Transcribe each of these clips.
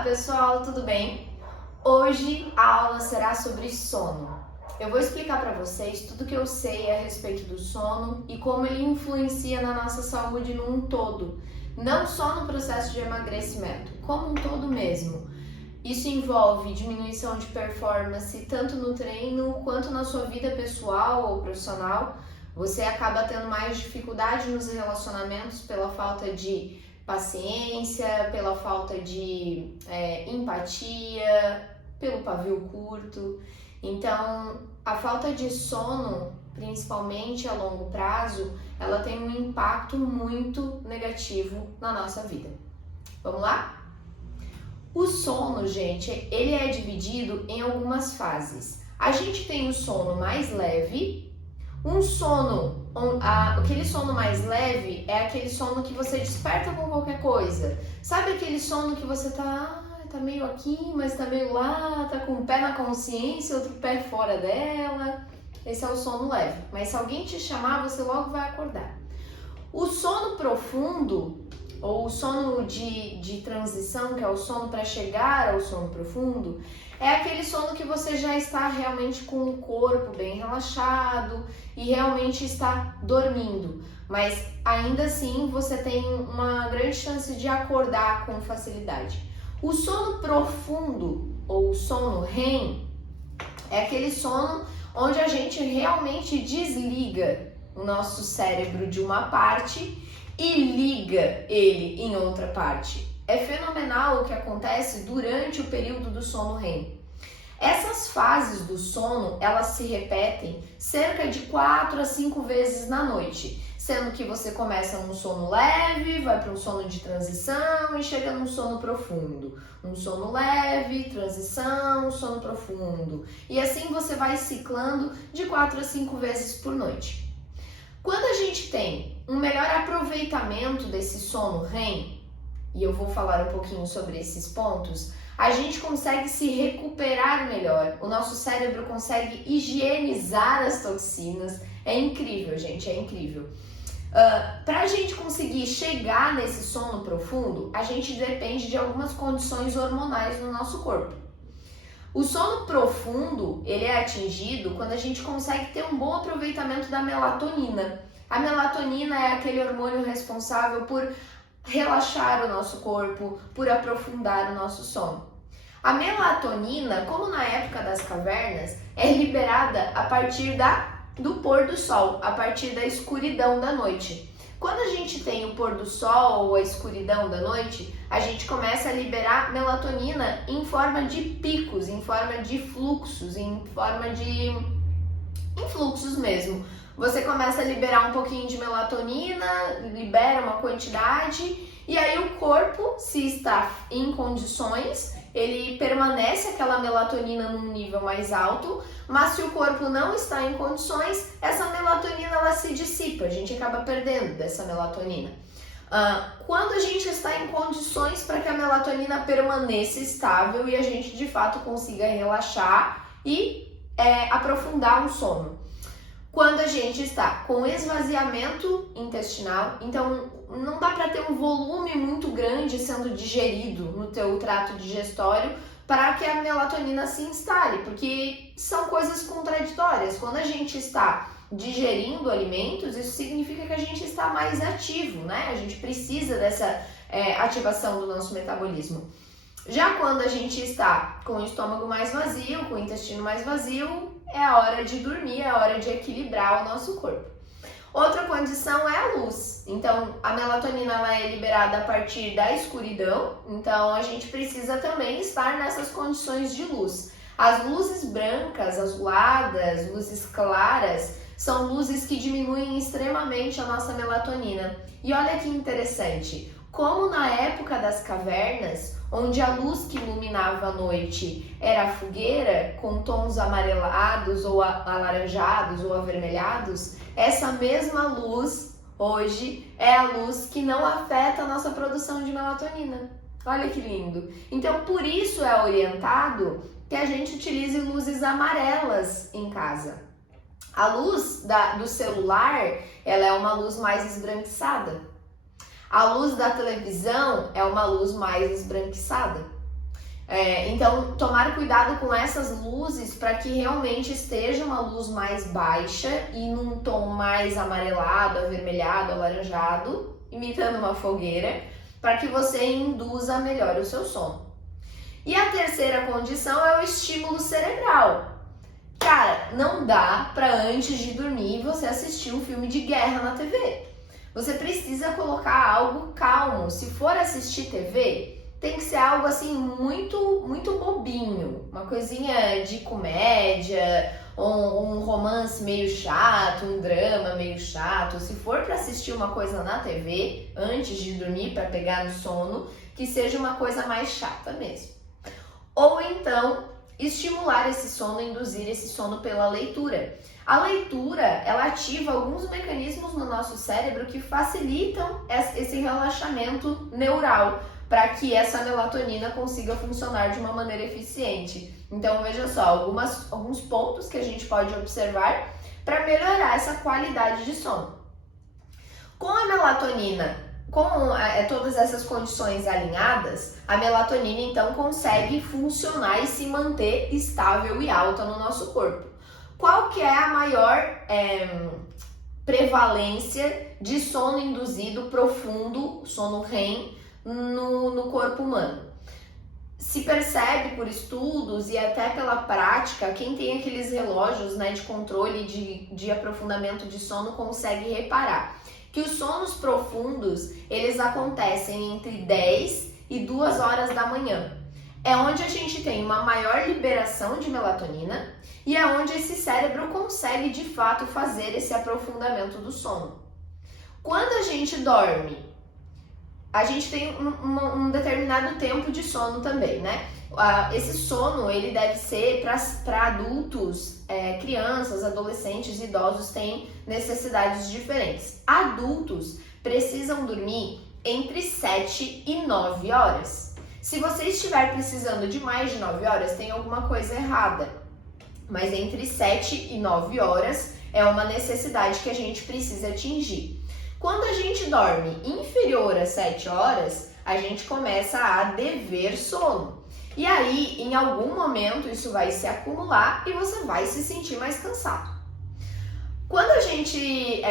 Olá pessoal, tudo bem? Hoje a aula será sobre sono. Eu vou explicar para vocês tudo que eu sei a respeito do sono e como ele influencia na nossa saúde num todo, não só no processo de emagrecimento, como um todo mesmo. Isso envolve diminuição de performance tanto no treino quanto na sua vida pessoal ou profissional. Você acaba tendo mais dificuldade nos relacionamentos pela falta de paciência, pela falta de empatia, pelo pavio curto. Então, a falta de sono, principalmente a longo prazo, ela tem um impacto muito negativo na nossa vida. Vamos lá? O sono, gente, ele é dividido em algumas fases. A gente tem o sono mais leve. Aquele sono mais leve é aquele sono que você desperta com qualquer coisa. Sabe aquele sono que você tá meio aqui, mas tá meio lá, tá com um pé na consciência, outro pé fora dela? Esse é o sono leve. Mas se alguém te chamar, você logo vai acordar. O sono profundo, ou o sono de transição, que é o sono para chegar ao sono profundo, é aquele sono que você já está realmente com o corpo bem relaxado e realmente está dormindo, mas ainda assim você tem uma grande chance de acordar com facilidade. O sono profundo, ou sono REM, é aquele sono onde a gente realmente desliga o nosso cérebro de uma parte e liga ele em outra parte. É fenomenal o que acontece durante o período do sono REM. Essas fases do sono, elas se repetem cerca de 4 a 5 vezes na noite, sendo que você começa num sono leve, vai para um sono de transição e chega num sono profundo. Um sono leve, transição, sono profundo. E assim você vai ciclando de 4 a 5 vezes por noite. Quando a gente tem um melhor aproveitamento desse sono REM, e eu vou falar um pouquinho sobre esses pontos, a gente consegue se recuperar melhor, o nosso cérebro consegue higienizar as toxinas. É incrível, gente, é incrível. Para a gente conseguir chegar nesse sono profundo, a gente depende de algumas condições hormonais no nosso corpo. O sono profundo, ele é atingido quando a gente consegue ter um bom aproveitamento da melatonina. A melatonina é aquele hormônio responsável por relaxar o nosso corpo, por aprofundar o nosso sono. A melatonina, como na época das cavernas, é liberada a partir do pôr do sol, a partir da escuridão da noite. Quando a gente tem o pôr do sol ou a escuridão da noite, a gente começa a liberar melatonina em forma de picos, em forma de fluxos, em fluxos mesmo. Você começa a liberar um pouquinho de melatonina, libera uma quantidade, e aí o corpo, se está em condições, ele permanece aquela melatonina num nível mais alto, mas se o corpo não está em condições, essa melatonina ela se dissipa, a gente acaba perdendo dessa melatonina. Quando a gente está em condições para que a melatonina permaneça estável e a gente de fato consiga relaxar e aprofundar um sono. Quando a gente está com esvaziamento intestinal, então não dá para ter um volume muito grande sendo digerido no teu trato digestório para que a melatonina se instale, porque são coisas contraditórias. Quando a gente está digerindo alimentos, isso significa que a gente está mais ativo, né? A gente precisa dessa ativação do nosso metabolismo. Já quando a gente está com o estômago mais vazio, com o intestino mais vazio, é a hora de dormir, é a hora de equilibrar o nosso corpo. Outra condição é a luz. Então, a melatonina ela é liberada a partir da escuridão, então a gente precisa também estar nessas condições de luz. As luzes brancas, azuladas, luzes claras, são luzes que diminuem extremamente a nossa melatonina. E olha que interessante, como na época das cavernas, onde a luz que iluminava a noite era a fogueira, com tons amarelados ou alaranjados ou avermelhados, essa mesma luz hoje é a luz que não afeta a nossa produção de melatonina. Olha que lindo! Então, por isso é orientado que a gente utilize luzes amarelas em casa. A luz do celular, ela é uma luz mais esbranquiçada. A luz da televisão é uma luz mais esbranquiçada. Então, tomar cuidado com essas luzes para que realmente esteja uma luz mais baixa e num tom mais amarelado, avermelhado, alaranjado, imitando uma fogueira, para que você induza melhor o seu sono. E a terceira condição é o estímulo cerebral. Cara, não dá para antes de dormir você assistir um filme de guerra na TV. Você precisa colocar algo calmo. Se for assistir TV, tem que ser algo assim muito, muito bobinho. Uma coisinha de comédia, um romance meio chato, um drama meio chato. Se for para assistir uma coisa na TV antes de dormir para pegar no sono, que seja uma coisa mais chata mesmo. Ou então, estimular esse sono, induzir esse sono pela leitura. A leitura, ela ativa alguns mecanismos no nosso cérebro que facilitam esse relaxamento neural, para que essa melatonina consiga funcionar de uma maneira eficiente. Então, veja só, alguns pontos que a gente pode observar para melhorar essa qualidade de sono. Com a melatonina, com todas essas condições alinhadas, a melatonina então consegue funcionar e se manter estável e alta no nosso corpo. Qual que é a maior prevalência de sono induzido profundo, sono REM, no corpo humano? Se percebe por estudos e até pela prática, quem tem aqueles relógios, né, de controle de aprofundamento de sono consegue reparar que os sonos profundos, eles acontecem entre 10 e 2 horas da manhã. É onde a gente tem uma maior liberação de melatonina e é onde esse cérebro consegue de fato fazer esse aprofundamento do sono. Quando a gente dorme, a gente tem um determinado tempo de sono também, né? Esse sono, ele deve ser para adultos, crianças, adolescentes, idosos têm necessidades diferentes. Adultos precisam dormir entre 7 e 9 horas. Se você estiver precisando de mais de 9 horas, tem alguma coisa errada. Mas entre 7 e 9 horas é uma necessidade que a gente precisa atingir. Quando a gente dorme inferior a 7 horas, a gente começa a dever sono. E aí, em algum momento, isso vai se acumular e você vai se sentir mais cansado. Quando a gente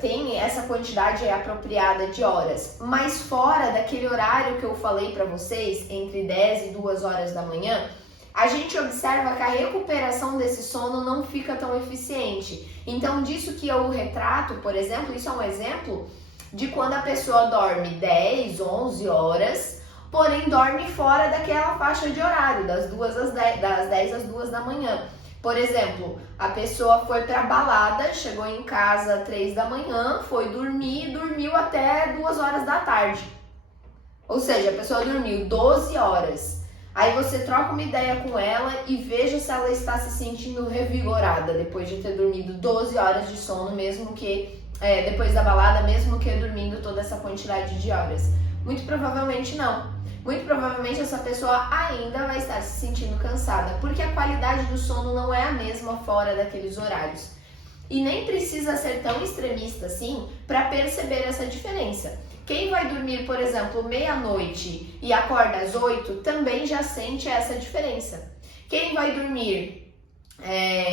tem essa quantidade apropriada de horas, mas fora daquele horário que eu falei para vocês, entre 10 e 2 horas da manhã, a gente observa que a recuperação desse sono não fica tão eficiente. Então, disso que eu retrato, por exemplo, isso é um exemplo de quando a pessoa dorme 10, 11 horas, porém dorme fora daquela faixa de horário, das 10 às 2 da manhã. Por exemplo, a pessoa foi pra balada, chegou em casa 3 da manhã, foi dormir e dormiu até 2 horas da tarde. Ou seja, a pessoa dormiu 12 horas. Aí você troca uma ideia com ela e veja se ela está se sentindo revigorada depois de ter dormido 12 horas de sono, mesmo que depois da balada, mesmo que dormindo toda essa quantidade de horas. Muito provavelmente não. Muito provavelmente essa pessoa ainda vai estar se sentindo cansada, porque a qualidade do sono não é a mesma fora daqueles horários. E nem precisa ser tão extremista assim para perceber essa diferença. Quem vai dormir, por exemplo, meia-noite e acorda às 8, também já sente essa diferença. Quem vai dormir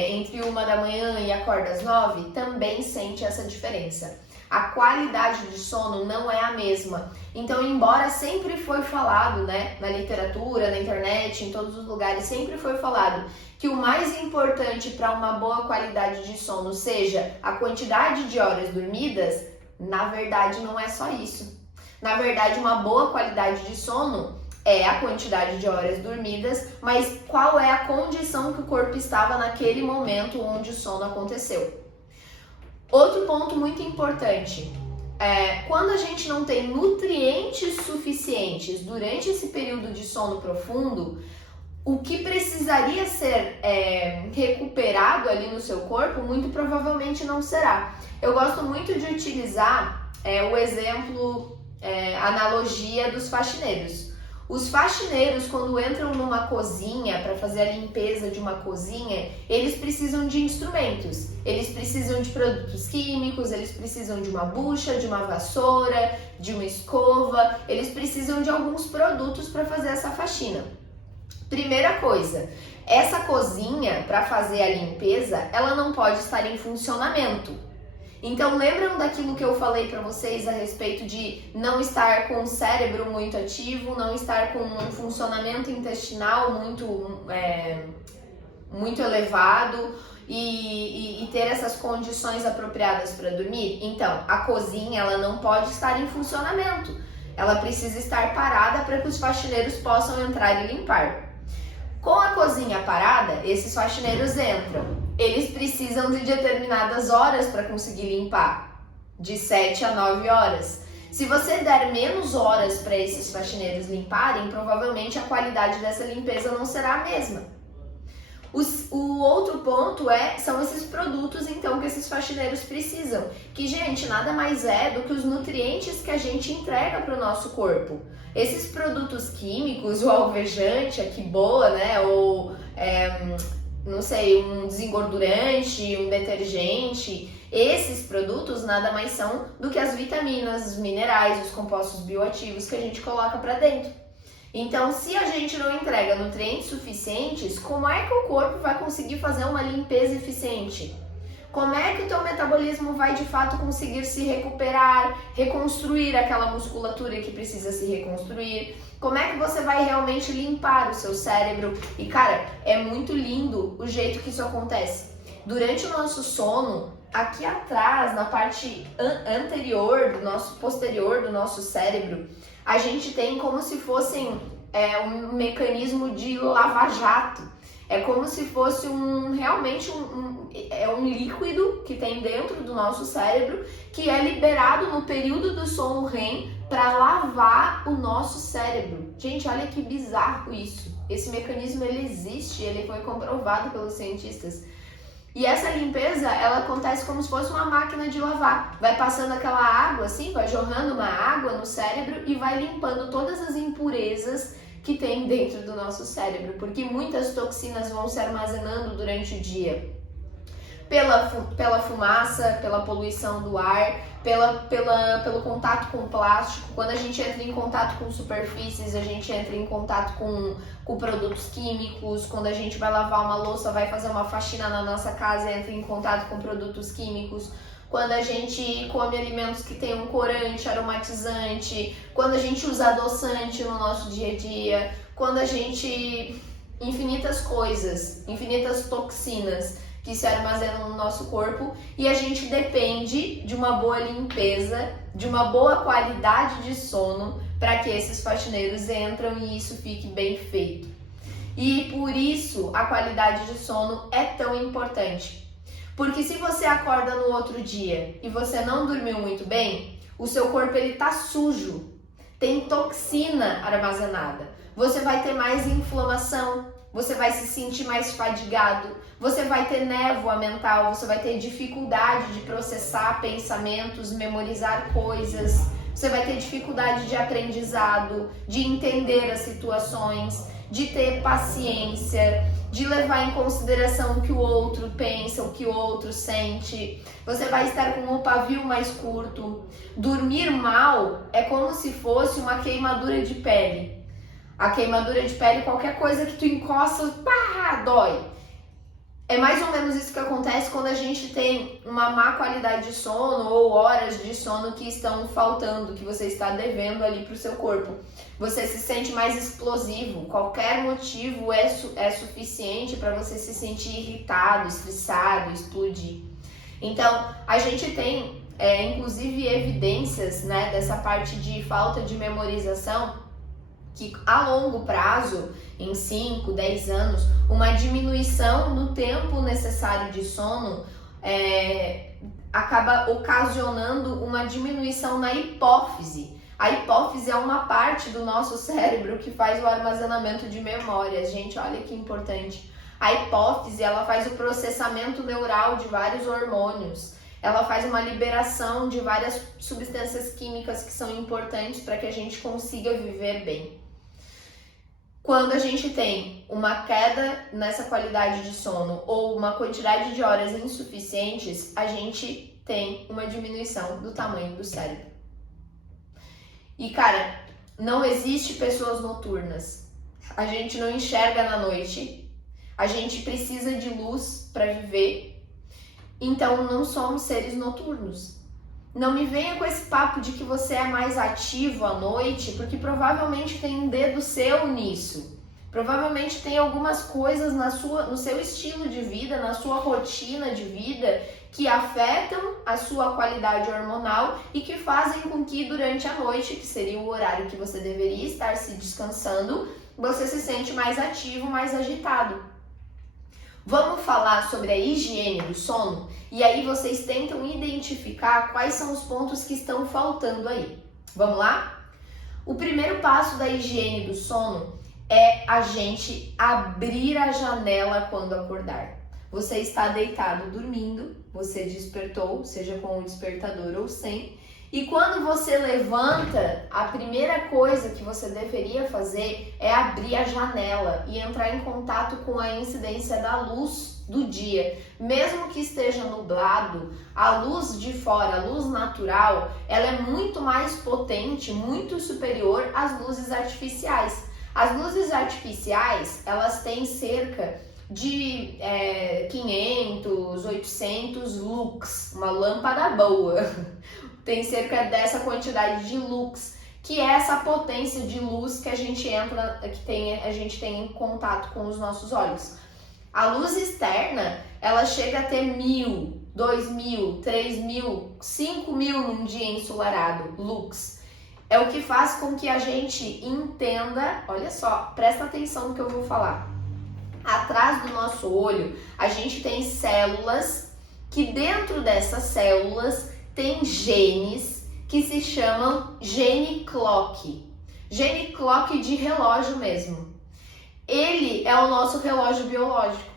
entre 1 da manhã e acorda às 9, também sente essa diferença. A qualidade de sono não é a mesma. Então, embora sempre foi falado, né, na literatura, na internet, em todos os lugares, sempre foi falado que o mais importante para uma boa qualidade de sono seja a quantidade de horas dormidas, na verdade não é só isso. Na verdade, uma boa qualidade de sono é a quantidade de horas dormidas, mas qual é a condição que o corpo estava naquele momento onde o sono aconteceu. Outro ponto muito importante, quando a gente não tem nutrientes suficientes durante esse período de sono profundo, o que precisaria ser recuperado ali no seu corpo, muito provavelmente não será. Eu gosto muito de utilizar o exemplo, analogia dos faxineiros. Os faxineiros, quando entram numa cozinha para fazer a limpeza de uma cozinha, eles precisam de instrumentos, eles precisam de produtos químicos, eles precisam de uma bucha, de uma vassoura, de uma escova, eles precisam de alguns produtos para fazer essa faxina. Primeira coisa, essa cozinha, para fazer a limpeza, ela não pode estar em funcionamento. Então, lembram daquilo que eu falei para vocês a respeito de não estar com o cérebro muito ativo, não estar com um funcionamento intestinal muito elevado e ter essas condições apropriadas para dormir? Então, a cozinha ela não pode estar em funcionamento. Ela precisa estar parada para que os faxineiros possam entrar e limpar. Com a cozinha parada, esses faxineiros entram. Eles precisam de determinadas horas para conseguir limpar, de 7 a 9 horas. Se você der menos horas para esses faxineiros limparem, provavelmente a qualidade dessa limpeza não será a mesma. O outro ponto são esses produtos, então, que esses faxineiros precisam. Que, gente, nada mais é do que os nutrientes que a gente entrega para o nosso corpo. Esses produtos químicos, o alvejante, a Quiboa, né? Ou, não sei, um desengordurante, um detergente. Esses produtos nada mais são do que as vitaminas, os minerais, os compostos bioativos que a gente coloca para dentro. Então, se a gente não entrega nutrientes suficientes, como é que o corpo vai conseguir fazer uma limpeza eficiente? Como é que o teu metabolismo vai de fato conseguir se recuperar, reconstruir aquela musculatura que precisa se reconstruir? Como é que você vai realmente limpar o seu cérebro? E cara, é muito lindo o jeito que isso acontece. Durante o nosso sono, aqui atrás, na parte anterior, posterior do nosso cérebro, a gente tem como se fossem um mecanismo de lava-jato. É como se fosse realmente um líquido que tem dentro do nosso cérebro que é liberado no período do sono REM para lavar o nosso cérebro. Gente, olha que bizarro isso. Esse mecanismo ele existe, ele foi comprovado pelos cientistas. E essa limpeza, ela acontece como se fosse uma máquina de lavar. Vai passando aquela água assim, vai jorrando uma água no cérebro e vai limpando todas as impurezas que tem dentro do nosso cérebro, porque muitas toxinas vão se armazenando durante o dia. Pela fumaça, pela poluição do ar, pelo contato com o plástico. Quando a gente entra em contato com superfícies, a gente entra em contato com produtos químicos. Quando a gente vai lavar uma louça, vai fazer uma faxina na nossa casa, entra em contato com produtos químicos. Quando a gente come alimentos que tem um corante, aromatizante, quando a gente usa adoçante no nosso dia a dia, quando a gente... infinitas coisas, infinitas toxinas que se armazenam no nosso corpo, e a gente depende de uma boa limpeza, de uma boa qualidade de sono para que esses faxineiros entram e isso fique bem feito. E por isso a qualidade de sono é tão importante. Porque se você acorda no outro dia e você não dormiu muito bem, o seu corpo ele tá sujo, tem toxina armazenada. Você vai ter mais inflamação, você vai se sentir mais fadigado, você vai ter névoa mental, você vai ter dificuldade de processar pensamentos, memorizar coisas, você vai ter dificuldade de aprendizado, de entender as situações, de ter paciência, de levar em consideração o que o outro pensa, o que o outro sente. Você vai estar com o pavio mais curto. Dormir mal é como se fosse uma queimadura de pele. A queimadura de pele, qualquer coisa que tu encosta, pá, dói. É mais ou menos isso que acontece quando a gente tem uma má qualidade de sono ou horas de sono que estão faltando, que você está devendo ali para o seu corpo. Você se sente mais explosivo, qualquer motivo é suficiente para você se sentir irritado, estressado, explodir. Então, a gente tem, inclusive, evidências, né, dessa parte de falta de memorização, que a longo prazo, em 5, 10 anos, uma diminuição no tempo necessário de sono acaba ocasionando uma diminuição na hipófise. A hipófise é uma parte do nosso cérebro que faz o armazenamento de memórias. Gente, olha que importante. A hipófise, ela faz o processamento neural de vários hormônios. Ela faz uma liberação de várias substâncias químicas que são importantes para que a gente consiga viver bem. Quando a gente tem uma queda nessa qualidade de sono ou uma quantidade de horas insuficientes, a gente tem uma diminuição do tamanho do cérebro. E cara, não existe pessoas noturnas. a gente não enxerga na noite, a gente precisa de luz para viver, então não somos seres noturnos. Não me venha com esse papo de que você é mais ativo à noite, porque provavelmente tem um dedo seu nisso. Provavelmente tem algumas coisas no seu estilo de vida, na sua rotina de vida, que afetam a sua qualidade hormonal e que fazem com que durante a noite, que seria o horário que você deveria estar se descansando, você se sente mais ativo, mais agitado. Vamos falar sobre a higiene do sono? E aí vocês tentam identificar quais são os pontos que estão faltando aí. Vamos lá? O primeiro passo da higiene do sono é a gente abrir a janela quando acordar. Você está deitado dormindo, você despertou, seja com o despertador ou sem, e quando você levanta, a primeira coisa que você deveria fazer é abrir a janela e entrar em contato com a incidência da luz do dia. Mesmo que esteja nublado, a luz de fora, a luz natural, ela é muito mais potente, muito superior às luzes artificiais. As luzes artificiais, elas têm cerca de 500, 800 lux, uma lâmpada boa. Tem cerca dessa quantidade de lux, que é essa potência de luz que a gente entra, a gente tem em contato com os nossos olhos. A luz externa, ela chega a ter 1000, 2000, 3000, 5000 num dia ensolarado, lux. É o que faz com que a gente entenda, olha só, presta atenção no que eu vou falar. Atrás do nosso olho, a gente tem células, que dentro dessas células tem genes que se chamam gene clock. Gene clock de relógio mesmo. Ele é o nosso relógio biológico.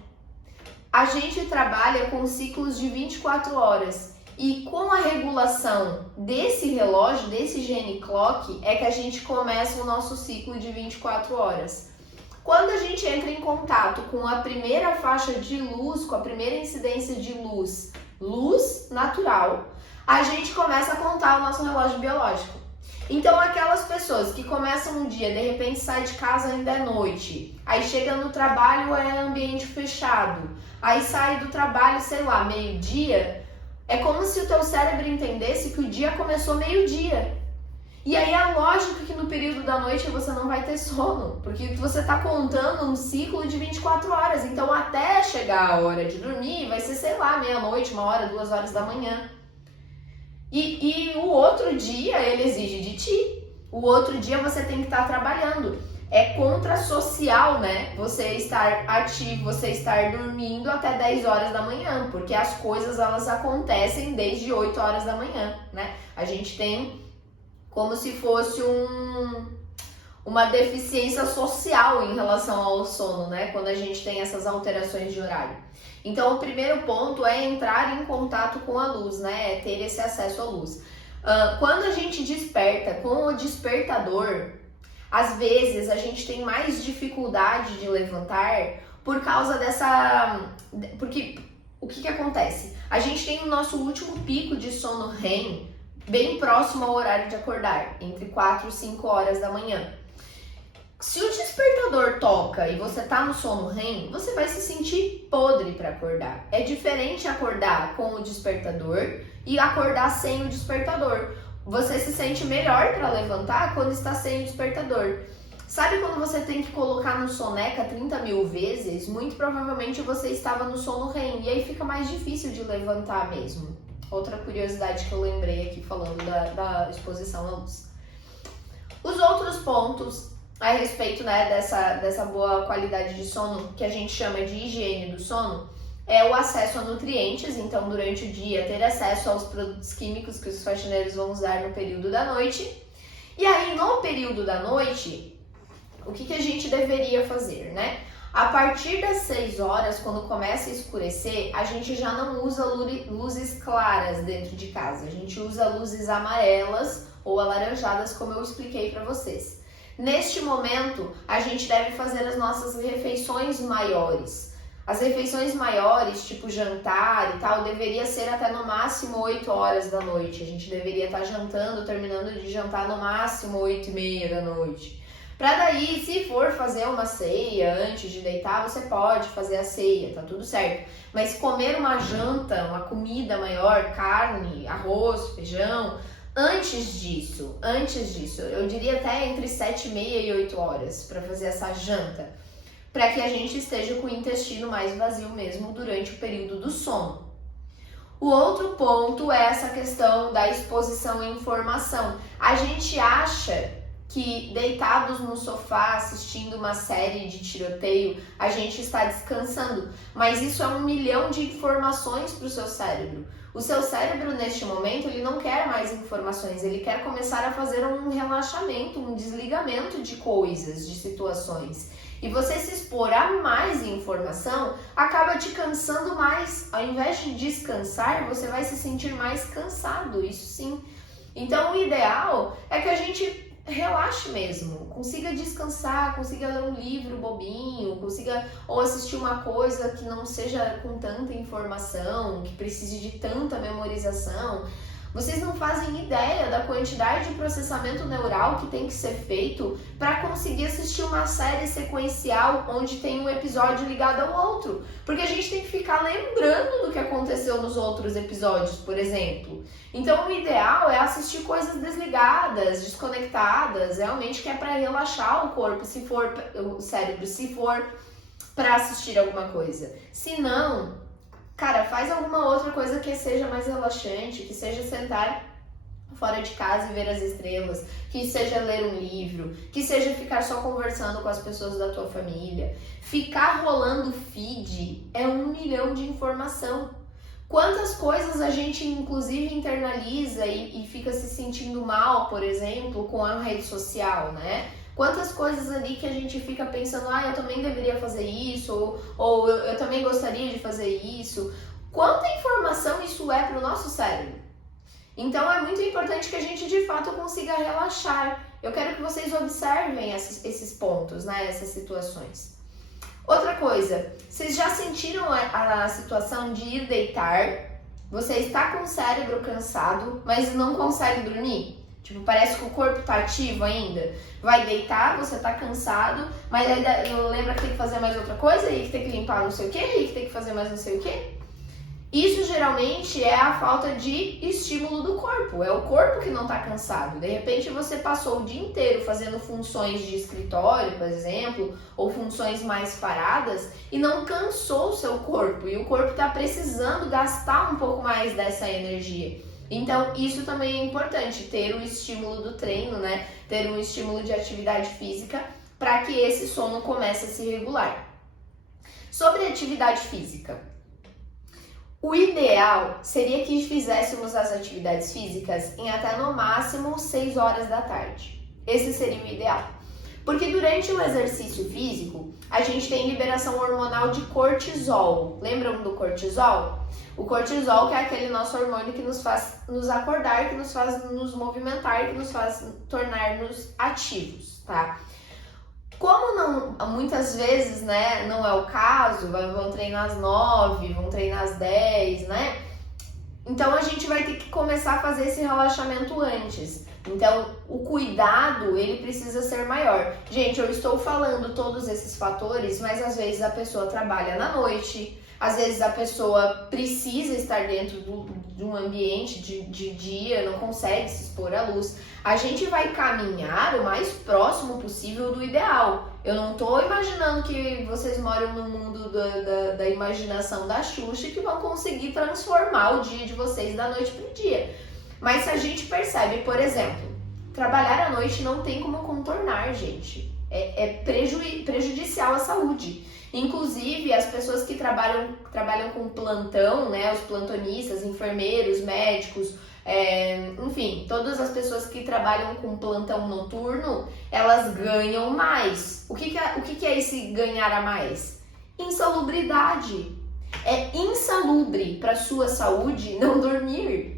A gente trabalha com ciclos de 24 horas e com a regulação desse relógio, desse gene clock, é que a gente começa o nosso ciclo de 24 horas. Quando a gente entra em contato com a primeira faixa de luz, com a primeira incidência de luz, luz natural, a gente começa a contar o nosso relógio biológico. Então, aquelas pessoas que começam um dia, de repente sai de casa ainda é noite, aí chega no trabalho, é ambiente fechado, aí sai do trabalho, sei lá, meio-dia, é como se o teu cérebro entendesse que o dia começou meio-dia. E aí é lógico que no período da noite você não vai ter sono, porque você está contando um ciclo de 24 horas, então até chegar a hora de dormir vai ser, sei lá, meia-noite, 1h, 2h da manhã. E o outro dia ele exige de ti, o outro dia você tem que estar trabalhando. É contrassocial, né? Você estar ativo, você estar dormindo até 10 horas da manhã, porque as coisas elas acontecem desde 8 horas da manhã, né? A gente tem como se fosse uma deficiência social em relação ao sono, né? Quando a gente tem essas alterações de horário. Então, o primeiro ponto é entrar em contato com a luz, né? É ter esse acesso à luz. Quando a gente desperta com o despertador, às vezes a gente tem mais dificuldade de levantar por causa dessa... Porque o que acontece? A gente tem o nosso último pico de sono REM bem próximo ao horário de acordar, entre 4 e 5 horas da manhã. Se o despertador toca e você tá no sono REM, você vai se sentir podre para acordar. É diferente acordar com o despertador e acordar sem o despertador. Você se sente melhor para levantar quando está sem o despertador. Sabe quando você tem que colocar no soneca 30.000 vezes? Muito provavelmente você estava no sono REM e aí fica mais difícil de levantar mesmo. Outra curiosidade que eu lembrei aqui falando da exposição à luz. Os outros pontos a respeito, né, dessa boa qualidade de sono, que a gente chama de higiene do sono, é o acesso a nutrientes. Então, durante o dia, ter acesso aos produtos químicos que os faxineiros vão usar no período da noite. E aí, no período da noite, o que a gente deveria fazer, né? A partir das 6 horas, quando começa a escurecer, a gente já não usa luzes claras dentro de casa. A gente usa luzes amarelas ou alaranjadas, como eu expliquei para vocês. Neste momento, a gente deve fazer as nossas refeições maiores. As refeições maiores, tipo jantar e tal, deveria ser até no máximo 8 horas da noite. A gente deveria estar jantando, terminando de jantar no máximo 8h30 da noite. Pra daí, se for fazer uma ceia antes de deitar, você pode fazer a ceia, tá tudo certo. Mas comer uma janta, uma comida maior, carne, arroz, feijão, antes disso, eu diria até entre 7h30 e 8 horas para fazer essa janta, para que a gente esteja com o intestino mais vazio mesmo durante o período do sono. O outro ponto é essa questão da exposição à informação. A gente acha que deitados no sofá assistindo uma série de tiroteio, a gente está descansando, mas isso é 1 milhão de informações para o seu cérebro. O seu cérebro, neste momento, ele não quer mais informações, ele quer começar a fazer um relaxamento, um desligamento de coisas, de situações. E você se expor a mais informação acaba te cansando mais. Ao invés de descansar, você vai se sentir mais cansado, isso sim. Então, o ideal é que a gente relaxe mesmo, consiga descansar, consiga ler um livro bobinho, consiga ou assistir uma coisa que não seja com tanta informação, que precise de tanta memorização. Vocês não fazem ideia da quantidade de processamento neural que tem que ser feito para conseguir assistir uma série sequencial onde tem um episódio ligado ao outro. Porque a gente tem que ficar lembrando do que aconteceu nos outros episódios, por exemplo. Então o ideal é assistir coisas desligadas, desconectadas, realmente que é para relaxar o corpo, se for o cérebro, se for para assistir alguma coisa. Se não, cara, faz alguma outra coisa que seja mais relaxante, que seja sentar fora de casa e ver as estrelas, que seja ler um livro, que seja ficar só conversando com as pessoas da tua família. Ficar rolando feed é 1 milhão de informação. Quantas coisas a gente inclusive internaliza e fica se sentindo mal, por exemplo, com a rede social, né? Quantas coisas ali que a gente fica pensando, eu também deveria fazer isso, ou eu também gostaria de fazer isso. Quanta informação isso é para o nosso cérebro? Então é muito importante que a gente de fato consiga relaxar. Eu quero que vocês observem esses pontos, né, essas situações. Outra coisa, vocês já sentiram a situação de ir deitar, você está com o cérebro cansado, mas não consegue dormir? Tipo, parece que o corpo tá ativo ainda. Vai deitar, você tá cansado, mas aí lembra que tem que fazer mais outra coisa, aí que tem que limpar não sei o que, aí que tem que fazer mais não sei o que. Isso geralmente é a falta de estímulo do corpo, é o corpo que não tá cansado. De repente você passou o dia inteiro fazendo funções de escritório, por exemplo, ou funções mais paradas e não cansou o seu corpo. E o corpo tá precisando gastar um pouco mais dessa energia. Então, isso também é importante, ter o estímulo do treino, né? Ter um estímulo de atividade física para que esse sono comece a se regular. Sobre atividade física, o ideal seria que fizéssemos as atividades físicas em até no máximo 6 horas da tarde. Esse seria o ideal. Porque durante o exercício físico, a gente tem liberação hormonal de cortisol. Lembram do cortisol? O cortisol que é aquele nosso hormônio que nos faz nos acordar, que nos faz nos movimentar, que nos faz tornar-nos ativos, tá? Como não, muitas vezes, né, não é o caso, vão treinar às 9, vão treinar às 10, né? Então a gente vai ter que começar a fazer esse relaxamento antes. Então, o cuidado, ele precisa ser maior. Gente, eu estou falando todos esses fatores, mas às vezes a pessoa trabalha na noite, às vezes a pessoa precisa estar dentro de um ambiente de dia, não consegue se expor à luz. A gente vai caminhar o mais próximo possível do ideal. Eu não estou imaginando que vocês moram no mundo da imaginação da Xuxa que vão conseguir transformar o dia de vocês da noite para o dia. Mas se a gente percebe, por exemplo, trabalhar à noite não tem como contornar, gente. É prejudicial à saúde. Inclusive, as pessoas que trabalham com plantão, né, os plantonistas, enfermeiros, médicos, enfim, todas as pessoas que trabalham com plantão noturno, elas ganham mais. O que é esse ganhar a mais? Insalubridade. É insalubre para sua saúde não dormir.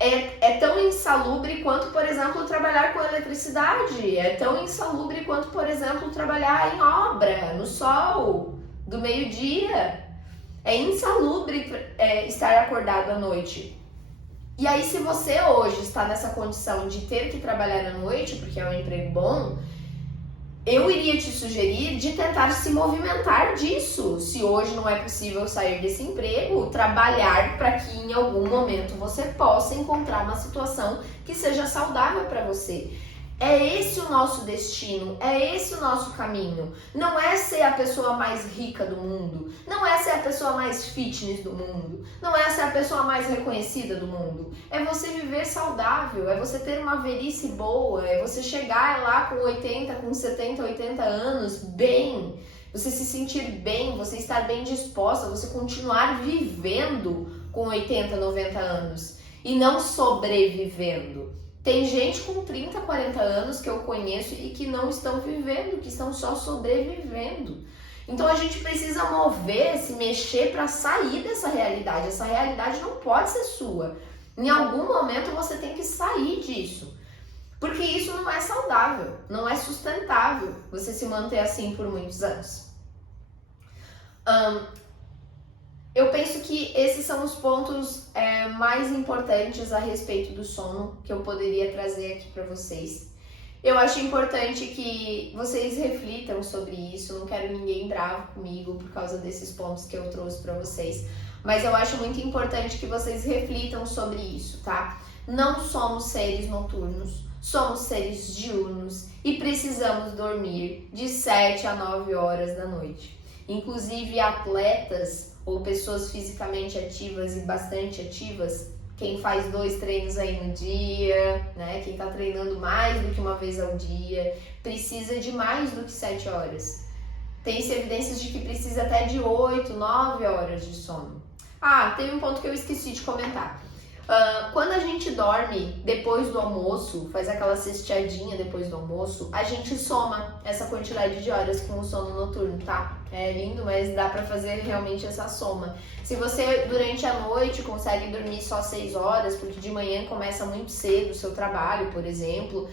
É tão insalubre quanto, por exemplo, trabalhar com eletricidade. É tão insalubre quanto, por exemplo, trabalhar em obra, no sol, do meio-dia. É insalubre estar acordado à noite. E aí, se você hoje está nessa condição de ter que trabalhar à noite, porque é um emprego bom, eu iria te sugerir de tentar se movimentar disso. Se hoje não é possível sair desse emprego, trabalhar para que em algum momento você possa encontrar uma situação que seja saudável para você. É esse o nosso destino, é esse o nosso caminho. Não é ser a pessoa mais rica do mundo, não é ser a pessoa mais fitness do mundo, não é ser a pessoa mais reconhecida do mundo. É você viver saudável, é você ter uma velhice boa, é você chegar lá com 80, com 70, 80 anos bem, você se sentir bem, você estar bem disposta, você continuar vivendo com 80, 90 anos e não sobrevivendo. Tem gente com 30, 40 anos que eu conheço e que não estão vivendo, que estão só sobrevivendo. Então a gente precisa mover, se mexer para sair dessa realidade. Essa realidade não pode ser sua. Em algum momento você tem que sair disso. Porque isso não é saudável, não é sustentável você se manter assim por muitos anos. Eu penso que esses são os pontos mais importantes a respeito do sono que eu poderia trazer aqui para vocês. Eu acho importante que vocês reflitam sobre isso, não quero ninguém bravo comigo por causa desses pontos que eu trouxe para vocês, mas eu acho muito importante que vocês reflitam sobre isso, tá? Não somos seres noturnos, somos seres diurnos e precisamos dormir de 7 a 9 horas da noite. Inclusive atletas ou pessoas fisicamente ativas e bastante ativas, quem faz 2 treinos aí no dia, né? Quem tá treinando mais do que uma vez ao dia, precisa de mais do que 7 horas. Tem-se evidências de que precisa até de 8, 9 horas de sono. Ah, tem um ponto que eu esqueci de comentar. Quando a gente dorme depois do almoço, faz aquela cesteadinha depois do almoço, a gente soma essa quantidade de horas com o sono noturno, tá? É lindo, mas dá pra fazer realmente essa soma. Se você durante a noite consegue dormir só 6 horas, porque de manhã começa muito cedo o seu trabalho, por exemplo,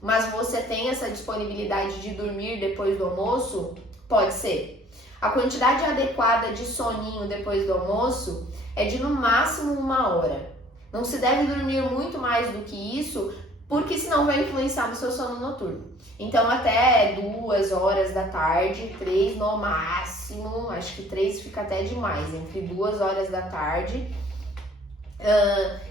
mas você tem essa disponibilidade de dormir depois do almoço, pode ser. A quantidade adequada de soninho depois do almoço é de no máximo 1 hora. Não se deve dormir muito mais do que isso, porque senão vai influenciar no seu sono noturno. Então até 2 horas da tarde, 3 no máximo, acho que 3 fica até demais, entre 2 horas da tarde.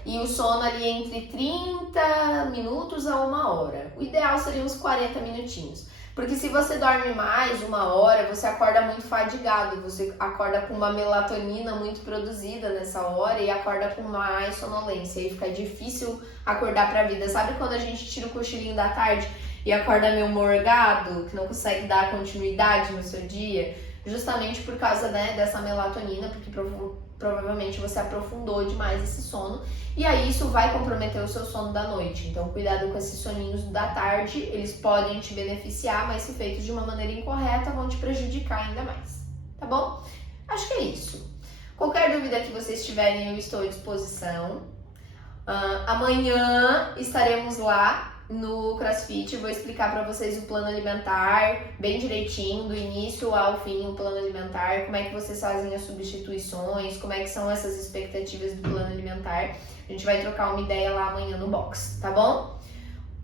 E o sono ali entre 30 minutos a 1 hora. O ideal seria uns 40 minutinhos. Porque se você dorme mais 1 hora, você acorda muito fadigado, você acorda com uma melatonina muito produzida nessa hora e acorda com mais sonolência. Aí fica difícil acordar pra vida. Sabe quando a gente tira o cochilinho da tarde e acorda meio morgado, que não consegue dar continuidade no seu dia? Justamente por causa, né, dessa melatonina, porque provavelmente você aprofundou demais esse sono e aí isso vai comprometer o seu sono da noite. Então cuidado com esses soninhos da tarde, eles podem te beneficiar, mas se feitos de uma maneira incorreta vão te prejudicar ainda mais, tá bom? Acho que é isso. Qualquer dúvida que vocês tiverem, eu estou à disposição. Amanhã estaremos lá no CrossFit, vou explicar para vocês o plano alimentar bem direitinho, do início ao fim, o plano alimentar, como é que vocês fazem as substituições, como é que são essas expectativas do plano alimentar. A gente vai trocar uma ideia lá amanhã no box, tá bom?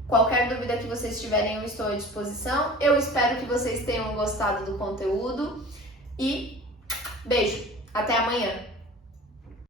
Qualquer dúvida que vocês tiverem, eu estou à disposição. Eu espero que vocês tenham gostado do conteúdo e beijo, até amanhã!